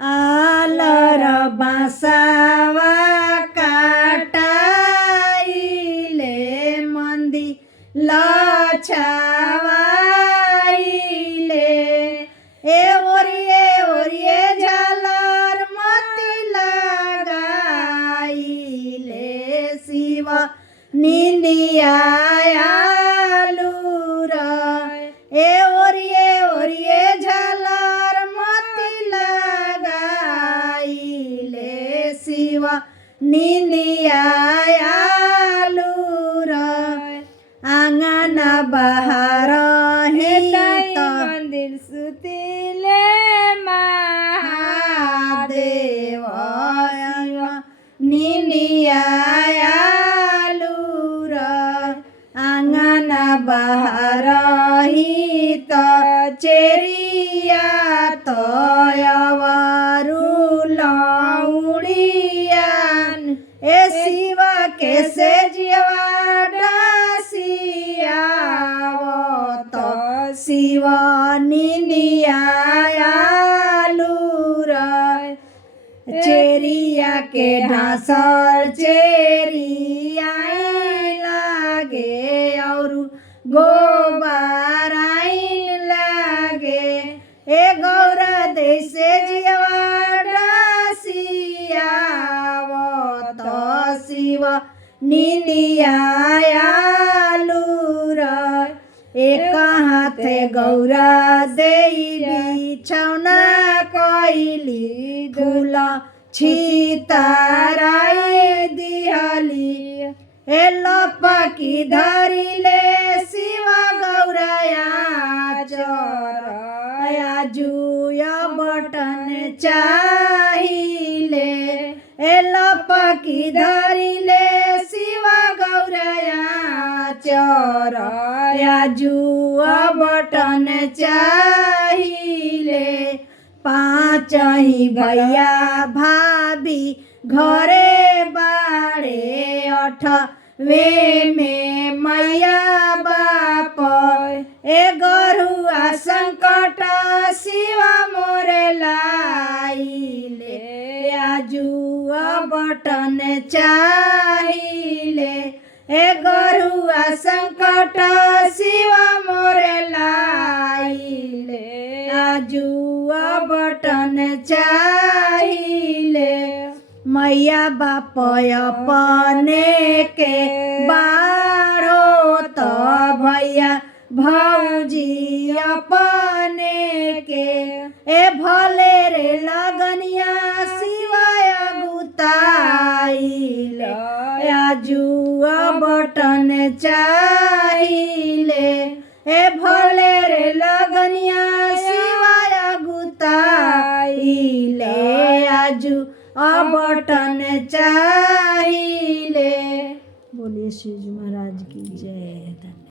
आलर बासावा काटाइले मंदी लछावाइले ए ओरिए झालर मती लगाइले शिव निंदिया आलूर ए ओरिए झालर मती लगाइले शिव निंदिया आलूर आंगन बाहर मंदिर सुतिले महादेव निंदिया आलूर आंगन बाहर चेरिया तयवरु लौड़ियान ए शिव कैसे जीवाडसियावत शिव निंदिया आलूर चेरिया के ढासल चेरिया लागे और गोबर लागे ए गौरा देशे जीवाडसियावत शिव निंदिया आलूर एक हाथे गौरा देवी छौना कैली धूल छिताराई दिहली ए लपकी धरिले शिव गौराया चरया जुया बटन चाहिले ए लपकी धरिले शिव गौराया चरया जुआ बटन चाहिले पाँच ही भैया भाभी घरे बाड़े अठवे में मैया बाप ए गरुआ संकट शिवा मोरे लाइले आजुआ बटन चाहिले ए गरुआ संकट शिवा मोरे लाइले आजुआ बटन चाहिले मैया बाप अपने के बाढ़ो तो भैया भौजी अपने के ए भले रे लगनिया शिवाय गुताइले आजुआ बटन चाहिले ए भले रे लगनिया शिवाय गुताइले आजू बटन चाहिले। बोलिए शिव महाराज की जय।